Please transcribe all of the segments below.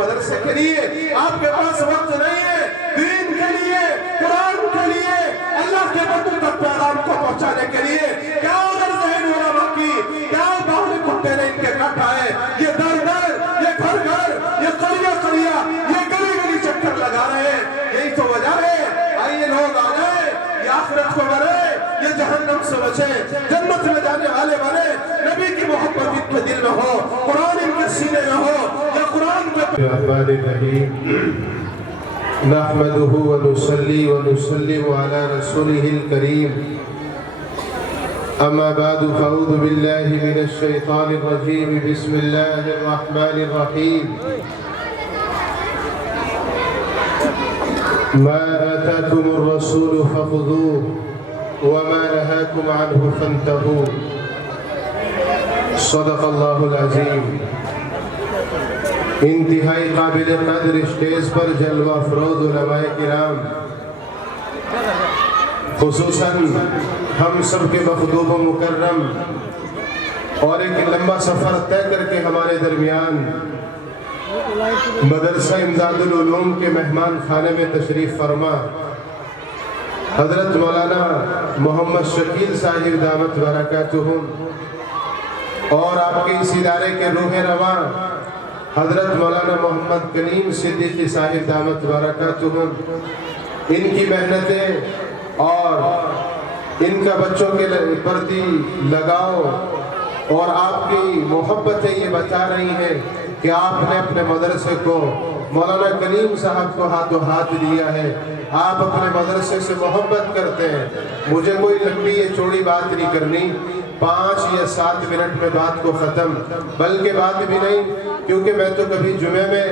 مدرسے کے لیے آپ کے پاس وقت نہیں ہے، دین کے لیے، قرآن کے لیے، اللہ کے بندوں تک پیغام کو پہنچانے کے لیے کیا غرض ہے علماء کی؟ کیا باہر کتے نے ان کے کٹا ہے؟ یہ در در، یہ گھر گھر، یہ قریہ قریہ، یہ گلی گلی چکر لگا رہے ہیں، یہی تو وجہ ہے۔ آئیے لوگ آ جائیں، یہ آخرت کو بڑھے، یہ جہنم سے بچے، جنت میں جانے والے بنے، نبی کی محبت ان کے دل میں ہو، قرآن ان کے سینے میں ہو، یا قرآن کے الرحمن الرحیم نحمده ونصلي ونسلم على رسوله الكريم اما بعد فاعوذ بالله من الشيطان الرجيم بسم الله الرحمن الرحيم ما آتاكم الرسول فخذوه وما نهاكم عنه فانتهوا صدق الله العظيم۔ انتہائی قابل قدر اسٹیج پر جلوہ افروز علماء کرام، خصوصاً ہم سب کے مخدوم و مکرم، اور ایک لمبا سفر طے کر کے ہمارے درمیان مدرسہ امداد العلوم کے مہمان خانے میں تشریف فرما حضرت مولانا محمد شکیل صاحب دامت برکاتہم، اور آپ کے اس ادارے کے روح رواں حضرت مولانا محمد کنیم صدیقی صاحب دامت برکاتہم، ان کی محنتیں اور ان کا بچوں کے پرتی لگاؤ اور آپ کی محبتیں یہ بتا رہی ہیں کہ آپ نے اپنے مدرسے کو مولانا کنیم صاحب کو ہاتھوں ہاتھ دیا ہے، آپ اپنے مدرسے سے محبت کرتے ہیں۔ مجھے کوئی لمبی یا چوڑی بات نہیں کرنی، 5 یا 7 منٹ میں بات کو ختم، بلکہ بات بھی نہیں، کیونکہ میں تو کبھی جمعے میں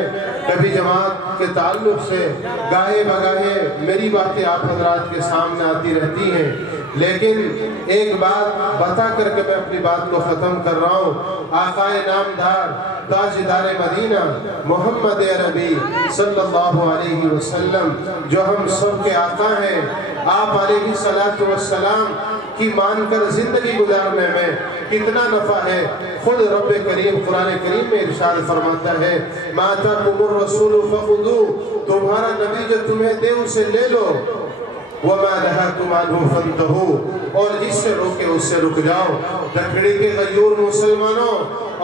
کبھی جماعت کے تعلق سے گاہے بگاہے میری باتیں آپ حضرات کے سامنے آتی رہتی ہیں، لیکن ایک بات بتا کر کے میں اپنی بات کو ختم کر رہا ہوں۔ آقا نامدار تاجدار مدینہ محمد عربی صلی اللہ علیہ وسلم جو ہم سب کے آقا ہیں، آپ علیہ السلام کی مان کر زندگی گزارنے میں کتنا نفع ہے۔ خود رب کریم قرآن کریم میں ارشاد فرماتا ہے مَا آتَاكُمُ الرَّسُولُ فَخُذُوهُ، تمہارا نبی جو تمہیں دے اسے لے لو، وَمَا نَهَاكُمْ عَنْهُ فَانْتَهُوا، اور جس سے روکے اس سے رک جاؤ۔ دکھڑی کے غیور مسلمانوں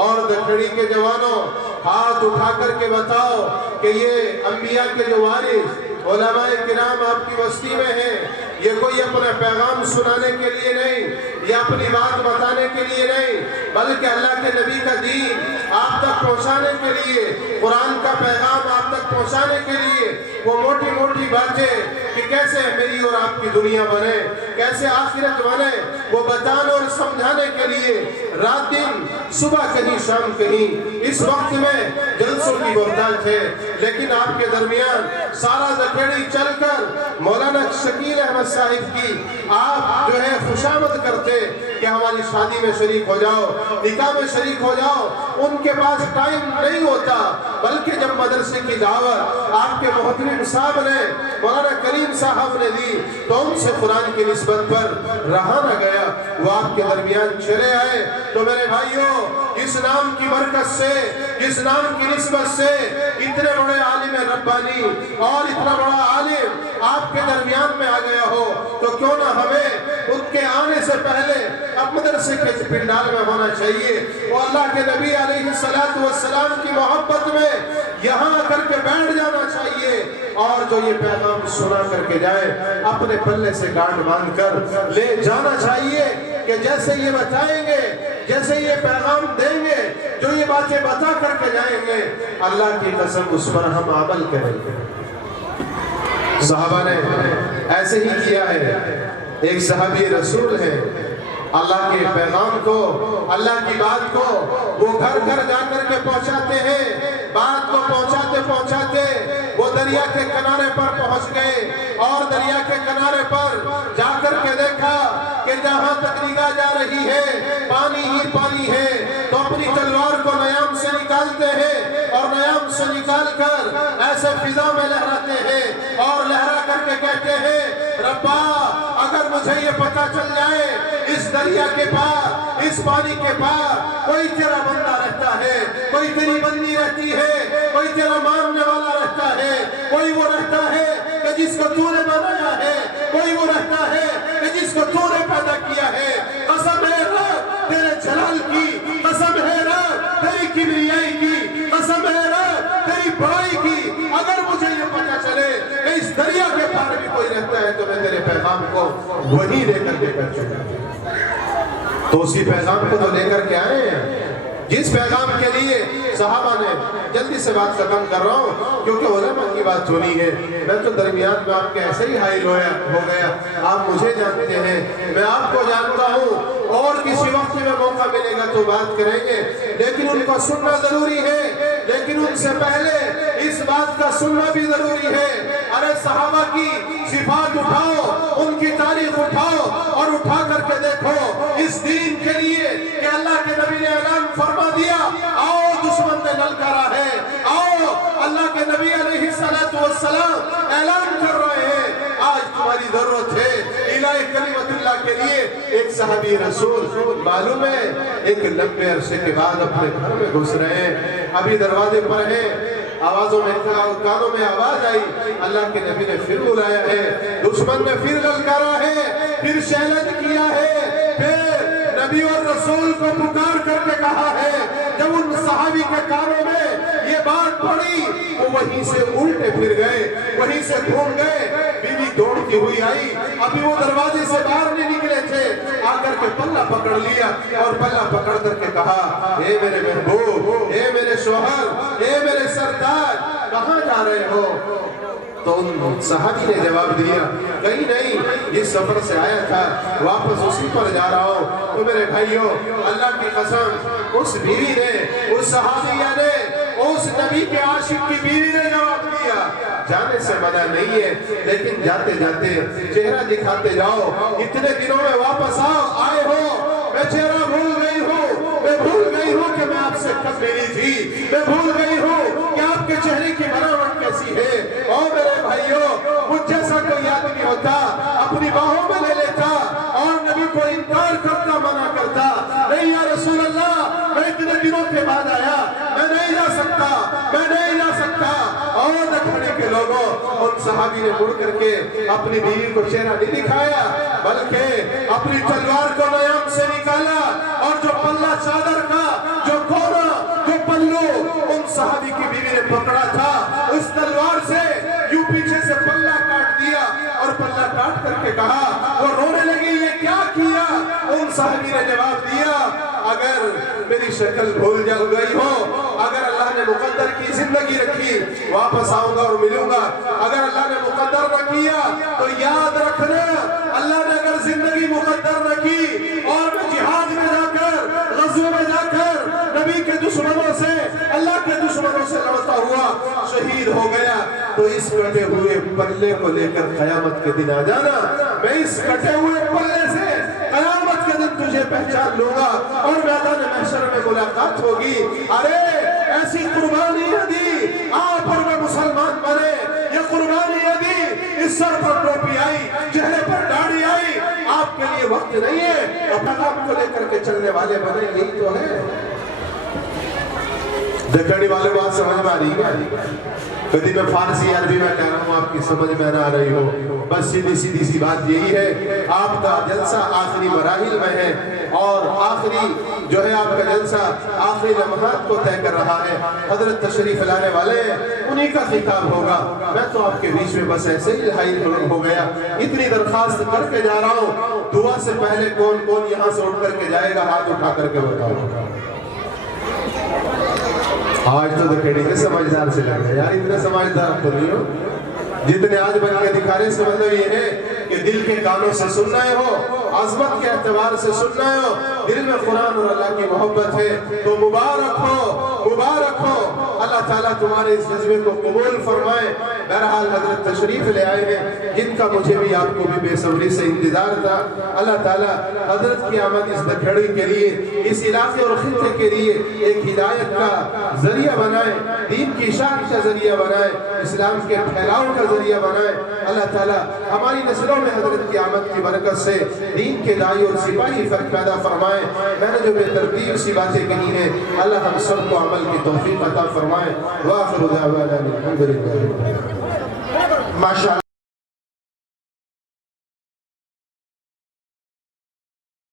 اور دکھڑی کے جوانوں، ہاتھ اٹھا کر کے بتاؤ کہ یہ انبیاء کے جو وارث علماء کرام آپ کی بستی میں ہیں، یہ کوئی اپنا پیغام سنانے کے لیے نہیں، یہ اپنی بات بتانے کے لیے نہیں، بلکہ اللہ کے نبی کا دین آپ تک پہنچانے کے لیے، قرآن کا پیغام آپ تک پہنچانے کے لیے، وہ موٹی موٹی باتیں کہ کیسے میری اور آپ کی دنیا بنے، کیسے آخرت بنے، وہ بتانے اور سمجھانے کے لیے رات دن، صبح کہیں شام کہیں، اس وقت میں جلسوں کی بہتات ہے، لیکن آپ کے درمیان سارا دکھڑی چل کر مولانا شکیل احمد صاحب کی آپ جو ہے خوشامد کرتے کہ ہماری شادی میں شریک ہو جاؤ، نکاح میں شریک ہو جاؤ، ان کے پاس ٹائم نہیں ہوتا، بلکہ جب مدرسے کی دعوت آپ کے محترم صاحب نے مولانا کریم صاحب نے دی تو ان سے قرآن کی نسبت پر رہا نہ گیا، وہ آپ کے درمیان چلے آئے۔ تو میرے بھائیوں، اس نام کی برکت سے، اس نام کی نسبت سے اتنے بڑے عالم ربانی اور اتنا بڑا عالم آپ کے درمیان میں آ گیا ہو تو کیوں نہ ہمیں ان کے آنے سے پہلے اب مدرسے کے پنڈال میں ہونا چاہیے، وہ اللہ کے نبی علیہ السلام کی محبت میں یہاں آ کر کے بیٹھ جانا چاہیے، اور جو یہ پیغام سنا کر کے جائے اپنے پلے سے گانٹ باندھ کر لے جانا چاہیے کہ جیسے یہ بتائیں گے، جیسے یہ پیغام دیں گے، جو یہ باتیں بتا کر کے جائیں گے، اللہ کی قسم اس پر ہم عمل کریں گے۔ صحابہ نے ایسے ہی کیا ہے۔ ایک صحابی رسول ہے، اللہ کے پیغام کو، اللہ کی بات کو وہ گھر گھر جا کر کے پہنچاتے ہیں، بات کو پہنچاتے پہنچاتے وہ دریا کے کنارے پر پہنچ گئے، اور دریا کے کنارے پر جا کر کے دیکھا کہ جہاں تک نگاہ جا رہی ہے پانی ہی پانی ہے، تو اپنی تلوار کو نیام سے نکالتے ہیں اور نیام سے نکال کر ایسے فضا میں لہراتے ہیں اور لہرا کر کے کہتے ہیں ربا اگر مجھے یہ پتہ چل جائے اس دریا کے پار، اس پانی کے پار کوئی تیرا بندہ رہتا ہے، کوئی تیری بندی رہتی ہے، کوئی تیرا مان जिस को तूने बनाया है कोई वो रहता है कि जिसको तूने पैदा किया है। कसम है रब तेरे जलाल की, कसम है रब तेरी किबरियाई की, कसम है रब तेरी बड़ाई की। अगर मुझे ये पता चले कि इस दरिया के पार भी कोई रहता है तो मैं तेरे पैगाम को वहीं लेकर के चलूंगा। तो उसी पैगाम को तो लेकर के आए हैं जिस पैगाम के लिए सहाबा ने, जल्दी से बात खत्म कर रहा हूँ क्योंकि उलमा की बात सुनी है। मैं तो दरमियान में आपके ऐसे ही हाइल हो गया, आप मुझे जानते हैं, मैं आपको जानता हूँ और किसी वक्त में मौका मिलेगा तो बात करेंगे, लेकिन उनको सुनना जरूरी है। लेकिन उनसे पहले इस बात का सुनना भी जरूरी है। अरे सहाबा की सिफात उठाओ, उनकी तारीख उठाओ और उठा करके देखो इस दीन के लिए कि अल्लाह के नबी ने ऐलान फरमा दिया, आओ दुश्मन ने ललकारा है, आओ अल्लाह के नबी अलैहिस्सलातु वस्सलाम ऐलान कर रहे हैं, आज तुम्हारी जरूरत है इलाही कलिमतुल्लाह के लिए। एक सहाबी रसूल मालूम है एक लंबे अरसे के बाद अपने घर में घुस रहे हैं, अभी दरवाजे पर है, आवाजों में कानों में आवाज आई, अल्लाह के नबी ने फिर बुलाया है, दुश्मन ने फिर ललकारा है, फिर शैलन किया है, फिर नबी और रसूल को पुकार करके कहा है। जब उन सहाबी के कानों में ये बात पड़ी वो वहीं से उल्टे फिर गए, वहीं से घूम गए। बीवी दौड़ती हुई आई, अभी वो दरवाजे से बाहर नहीं निकले थे, आकर के पल्ला पकड़ लिया और पल्ला पकड़ करके कहा, हे मेरे महबूब, हे मेरे शोहर, हे मेरे सरदार, कहाँ जा रहे हो? तो उन सहाबी ने जवाब दिया, कहीं नहीं, जिस सफर से आया था वापस उसी पर जा रहा हूँ। तो मेरे भाइयों, अल्लाह की कसम, उस बीवी ने, उस सहाबिया ने, उस नबी के आशिक की बीवी ने जवाब दिया, जाने से मना नहीं है, लेकिन जाते जाते चेहरा दिखाते जाओ, इतने दिनों में वापस आए हो, मैं चेहरा भूल गई हूँ, मैं भूल गई हूँ कि मैं आपसे कब मिली थी, मैं भूल गई हूँ कि आपके चेहरे की बनावट कैसी है। और मेरे भाइयों, मुझ जैसा कोई आदमी होता अपनी बाहों में ले लेता और नबी को इनकार करता, मना करता, नहीं या रसूल अल्लाह, मैं इतने दिनों के बाद आया, मैं नहीं जा सकता, मैं नहीं जा सकता। और दखने के लोगों, उन सहाबी ने मुड़ करके अपनी बीवी को चेहरा नहीं दिखाया, बल्कि अपनी तलवार को नयाम से निकाला और जो पल्ला चादर का, जो कोना, जो पल्लू उन सहाबी की बीवी ने पकड़ा था, उस तलवार से यूं पीछे से पल्ला काट दिया और पल्ला काट करके कहा, वो रोने लगी, ये क्या किया? उन सहाबी ने जवाब दिया, अगर मेरी शक्ल भूल गई हो, अगर अल्लाह ने मुकद्दर की जिंदगी रखी वापस आऊंगा और मिलूंगा, अगर अल्लाह ने मुकद्दर न किया तो याद रखना, अल्लाह ने अगर जिंदगी मुकद्दर न की और मैं जिहाद में जाकर, गज़वे में जाकर नबी के दुश्मनों से, अल्लाह के दुश्मनों से लड़ता हुआ शहीद हो गया, तो इस कटे हुए पल्ले को लेकर कयामत के दिन आ जाना, मैं इस कटे हुए पल्ले से कयामत के दिन तुझे पहचान लूंगा और मैदान महशर में मुलाकात होगी। अरे ऐसी कुर्बानी यदि आप और मैं मुसलमान बने, ये कुर्बानी यदि इस सर पर टोपी आई, चेहरे पर दाढ़ी आई, आपके लिए वक्त नहीं है, अपना काम को लेकर के चलने वाले बने, यही तो है। देखने वाले बात समझ में आ रही है? कभी मैं फारसी अरबी में कह रहा हूँ, आपकी समझ में ना आ रही हो, बस सीधी सीधी सी बात यही है, आपका जलसा आखिरी मराहिल में है और आखिरी जो है आपका जलसा आखिरी लम्हात को तय कर रहा है। हजरत तशरीफ लाने वाले उन्हीं का खिताब होगा। मैं तो आपके बीच में बस ऐसे ही हाजिर हो गया, इतनी दरखास्त करके जा रहा हूँ। दुआ से पहले कौन कौन यहाँ से उठ करके जाएगा, हाथ उठा करके बताओ। आज तो दखेड़ी के समझदार से लग रहे यार, इतने समझदार तो नहीं हो जितने आज बन के दिखा रहे। इसका मतलब ये है कि दिल के कानों से सुनना है हो, अजमत के एतबार से सुनना है हो, दिल में कुरान और अल्लाह की मोहब्बत है तो मुबारक हो, मुबारक हो। अल्लाह ताला तुम्हारे इस जज्बे को कबूल फरमाए। बहरहाल हजरत तशरीफ ले आए हैं, जिनका मुझे भी आपको भी बेसब्री से इंतजार था। अल्लाह ताला हजरत की आमद इस दखेड़ी के लिए, इस इलाके और खित्ते के लिए एक हिदायत का जरिया बनाए, दीन की शान का जरिया बनाए, इस्लाम के फैलाव का जरिया बनाए। अल्लाह ताला हमारी नस्लों में हजरत की आमद की बरकत से दीन के दाई और सिपाही फर्क पैदा फरमाए। मैंने जो बेतरतीब सी बातें कही हैं, अल्लाह हम सबको अमल की तौफीक अता फरमाए। वाखिर दावाना अल्हम्दुलिल्लाह। माशा